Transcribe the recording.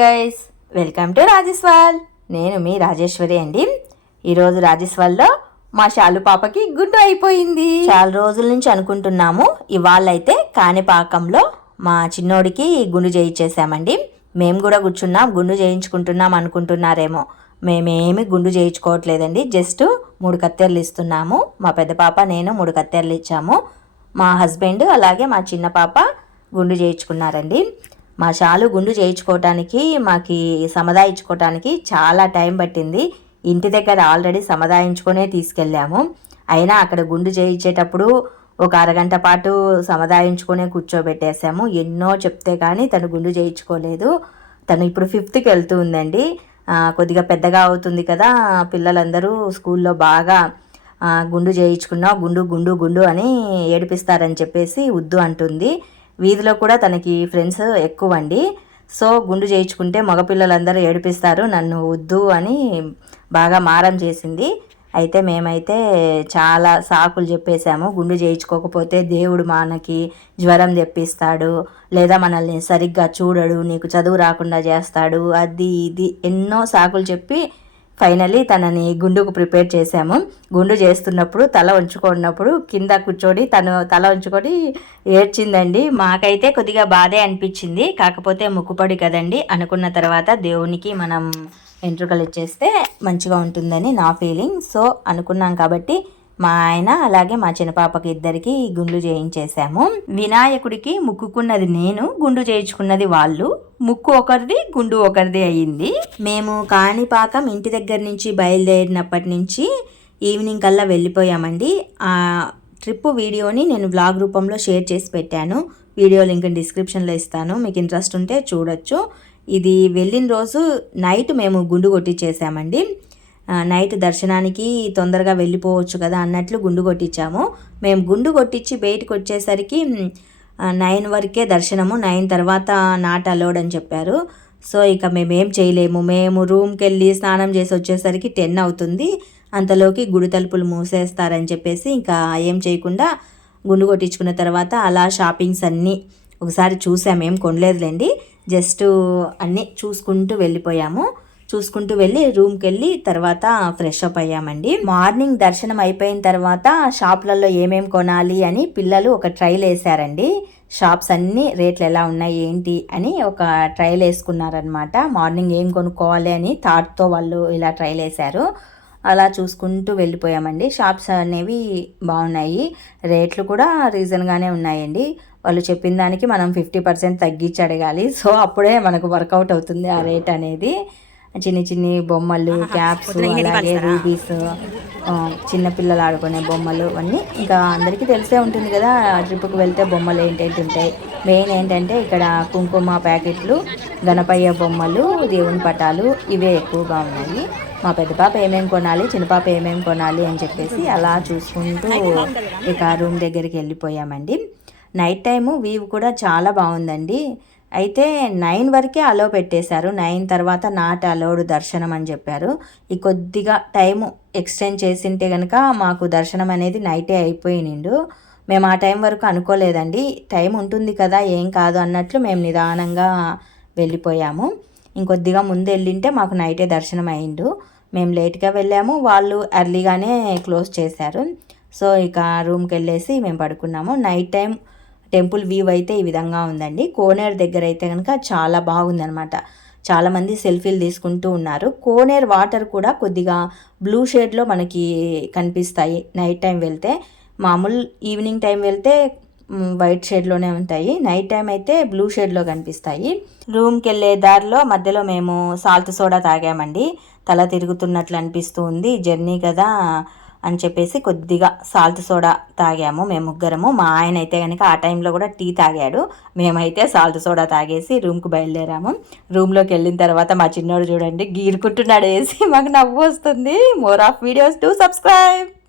Guys welcome to రాజేశ్వల్ నేను మీ రాజేశ్వరి అండి. ఈరోజు రాజేశ్వల్లో మా శాలు పాపకి గుడ్డు అయిపోయింది. చాలా రోజుల నుంచి అనుకుంటున్నాము. ఇవాళైతే కాణిపాకంలో మా చిన్నోడికి గుండు చేయించేసామండి మేము కూడా కూర్చున్నాం గుండు చేయించుకుంటున్నాం అనుకుంటున్నారేమో. మేమేమి గుండు చేయించుకోవట్లేదండి. జస్ట్ మూడు కత్తెరలు ఇస్తున్నాము. మా పెద్ద పాప నేను మూడు కత్తెరలు ఇచ్చాము. మా హస్బెండ్ అలాగే మా చిన్న పాప గుండు చేయించుకున్నారండి. మా షాలు గుండు చేయించుకోవటానికి మాకు సముదాయించుకోవటానికి చాలా టైం పట్టింది. ఇంటి దగ్గర ఆల్రెడీ సమదాయించుకునే తీసుకెళ్ళాము. అయినా అక్కడ గుండు చేయించేటప్పుడు ఒక అరగంట పాటు సమదాయించుకునే కూర్చోబెట్టేసాము ఎన్నో చెప్తే కానీ తను గుండు చేయించుకోలేదు. తను ఇప్పుడు ఫిఫ్త్కి వెళ్తూ ఉందండి కొద్దిగా పెద్దగా అవుతుంది కదా పిల్లలందరూ స్కూల్లో బాగా గుండు చేయించుకున్నావు గుండు గుండు గుండు అని ఏడిపిస్తారని చెప్పేసి వద్దు అంటుంది. వీధిలో కూడా తనకి ఫ్రెండ్స్ ఎక్కువ అండి సో గుండు చేయించుకుంటే మగపిల్లలందరూ ఏడిపిస్తారు నన్ను వద్దు అని బాగా మారం చేసింది. అయితే మేమైతే చాలా సాకులు చెప్పేశాము. గుండు చేయించుకోకపోతే దేవుడు మనకి జ్వరం తెప్పిస్తాడు లేదా మనల్ని సరిగ్గా చూడడు నీకు చదువు రాకుండా చేస్తాడు అది ఇది ఎన్నో సాకులు చెప్పి ఫైనల్లీ తనని గుండుకు ప్రిపేర్ చేశాము. గుండు చేస్తున్నప్పుడు తల ఉంచుకున్నప్పుడు కింద కూర్చొని తను తల ఉంచుకొని ఏడ్చిందండి. మాకైతే కొద్దిగా బాధే అనిపించింది. కాకపోతే ముక్కుపడి కదండి. అనుకున్న తర్వాత దేవునికి మనం వెంట్రుకలు ఇచ్చేస్తే మంచిగా ఉంటుందని నా ఫీలింగ్ సో అనుకున్నాం కాబట్టి మా ఆయన అలాగే మా చిన్నపాపకి ఇద్దరికి గుండు చేయించేశాము. వినాయకుడికి ముక్కుకున్నది నేను గుండు చేయించుకున్నది వాళ్ళు. ముక్కు ఒకరిది గుండు ఒకరిది అయ్యింది. మేము కాణిపాకం ఇంటి దగ్గర నుంచి బయలుదేరినప్పటి నుంచి ఈవినింగ్ కల్లా వెళ్ళిపోయామండి. ఆ ట్రిప్ వీడియోని నేను బ్లాగ్ రూపంలో షేర్ చేసి పెట్టాను. వీడియో లింక్ డిస్క్రిప్షన్లో ఇస్తాను. మీకు ఇంట్రెస్ట్ ఉంటే చూడొచ్చు. ఇది వెళ్ళిన రోజు నైట్ మేము గుండు కొట్టించేసామండి నైట్ దర్శనానికి తొందరగా వెళ్ళిపోవచ్చు కదా అన్నట్లు గుండు కొట్టించాము మేము గుండు కొట్టించి బయటకు వచ్చేసరికి నైన్ వరకే దర్శనము నైన్ తర్వాత నాట్ అలౌడ్ అని చెప్పారు. సో ఇక మేమేం చేయలేము. మేము రూమ్కి వెళ్ళి స్నానం చేసి వచ్చేసరికి టెన్ అవుతుంది. అంతలోకి గుడి తలుపులు మూసేస్తారని చెప్పేసి ఇంకా ఏం చేయకుండా గుండు కొట్టించుకున్న తర్వాత అలా షాపింగ్స్ అన్నీ ఒకసారి చూసాము ఏం కొనలేదులేండి. జస్ట్ అన్నీ చూసుకుంటూ వెళ్ళిపోయాము. చూసుకుంటూ వెళ్ళి రూమ్కి వెళ్ళి తర్వాత ఫ్రెష్ అప్ అయ్యామండి. మార్నింగ్ దర్శనం అయిపోయిన తర్వాత షాప్లలో ఏమేం కొనాలి అని పిల్లలు ఒక ట్రైల్ వేసారండి షాప్స్ అన్నీ రేట్లు ఎలా ఉన్నాయి ఏంటి అని ఒక ట్రైల్ వేసుకున్నారనమాట మార్నింగ్ ఏం కొనుక్కోవాలి అని థాట్తో వాళ్ళు ఇలా ట్రైల్ వేశారు. అలా చూసుకుంటూ వెళ్ళిపోయామండి. షాప్స్ అనేవి బాగున్నాయి. రేట్లు కూడా రీజన్గానే ఉన్నాయండి. వాళ్ళు చెప్పిన దానికి మనం ఫిఫ్టీ పర్సెంట్ తగ్గించి అడగాలి. సో అప్పుడే మనకు వర్కౌట్ అవుతుంది ఆ రేట్ అనేది. చిన్ని చిన్ని బొమ్మలు క్యాప్స్ అలాగే రూబీస్ ఆ, చిన్న పిల్లలు ఆడుకునే బొమ్మలు అన్నీ ఇంకా అందరికీ తెలిసే ఉంటుంది కదా ట్రిప్కి వెళ్తే బొమ్మలు ఏంటేంటి ఉంటాయి. మెయిన్ ఏంటంటే ఇక్కడ కుంకుమ ప్యాకెట్లు గణపయ్య బొమ్మలు దేవుని పటాలు ఇవే ఎక్కువగా ఉన్నాయి. మా పెద్ద పాప ఏమేం కొనాలి చిన్న పాప ఏమేం కొనాలి అని చెప్పేసి అలా చూసుకుంటూ ఇక రూమ్ దగ్గరికి వెళ్ళిపోయామండి. నైట్ టైము వీవ్ కూడా చాలా బాగుందండి. అయితే నైన్ వరకే అలో పెట్టేశారు. నైన్ తర్వాత నాట్ అలౌడ్ దర్శనం అని చెప్పారు. ఈ కొద్దిగా టైము ఎక్స్టెండ్ చేసింటే కనుక మాకు దర్శనం అనేది నైటే అయిపోయినిండు. మేము ఆ టైం వరకు అనుకోలేదండి. టైం ఉంటుంది కదా ఏం కాదు అన్నట్లు మేము నిదానంగా వెళ్ళిపోయాము. ఇంకొద్దిగా ముందు వెళ్ళింటే మాకు నైటే దర్శనం అయిండు. మేము లేట్గా వెళ్ళాము. వాళ్ళు ఎర్లీగానే క్లోజ్ చేశారు. సో ఇక రూమ్కి వెళ్ళేసి మేము పడుకున్నాము. నైట్ టైం టెంపుల్ వ్యూ అయితే ఈ విధంగా ఉందండి. కోనేరు దగ్గర అయితే కనుక చాలా బాగుందనమాట చాలామంది సెల్ఫీలు తీసుకుంటూ ఉన్నారు. కోనేరు వాటర్ కూడా కొద్దిగా బ్లూ షేడ్లో మనకి కనిపిస్తాయి. నైట్ టైం వెళ్తే మామూలు ఈవినింగ్ టైం వెళ్తే వైట్ షేడ్లోనే ఉంటాయి. నైట్ టైం అయితే బ్లూ షేడ్లో కనిపిస్తాయి. రూమ్కి వెళ్ళే దారిలో మధ్యలో మేము సాల్ట్ సోడా తాగామండి. తల తిరుగుతున్నట్లు అనిపిస్తూ ఉంది. జర్నీ కదా అని చెప్పేసి కొద్దిగా సాల్ట్ సోడా తాగాము మేము ముగ్గురము. మా ఆయన అయితే కనుక ఆ టైంలో కూడా టీ తాగాడు. మేమైతే సాల్ట్ సోడా తాగేసి రూమ్కి బయలుదేరాము. రూమ్లోకి వెళ్ళిన తర్వాత మా చిన్నోడు చూడండి గీరుకుంటున్నాడు. వేసి మాకు నవ్వు వస్తుంది. More of videos to subscribe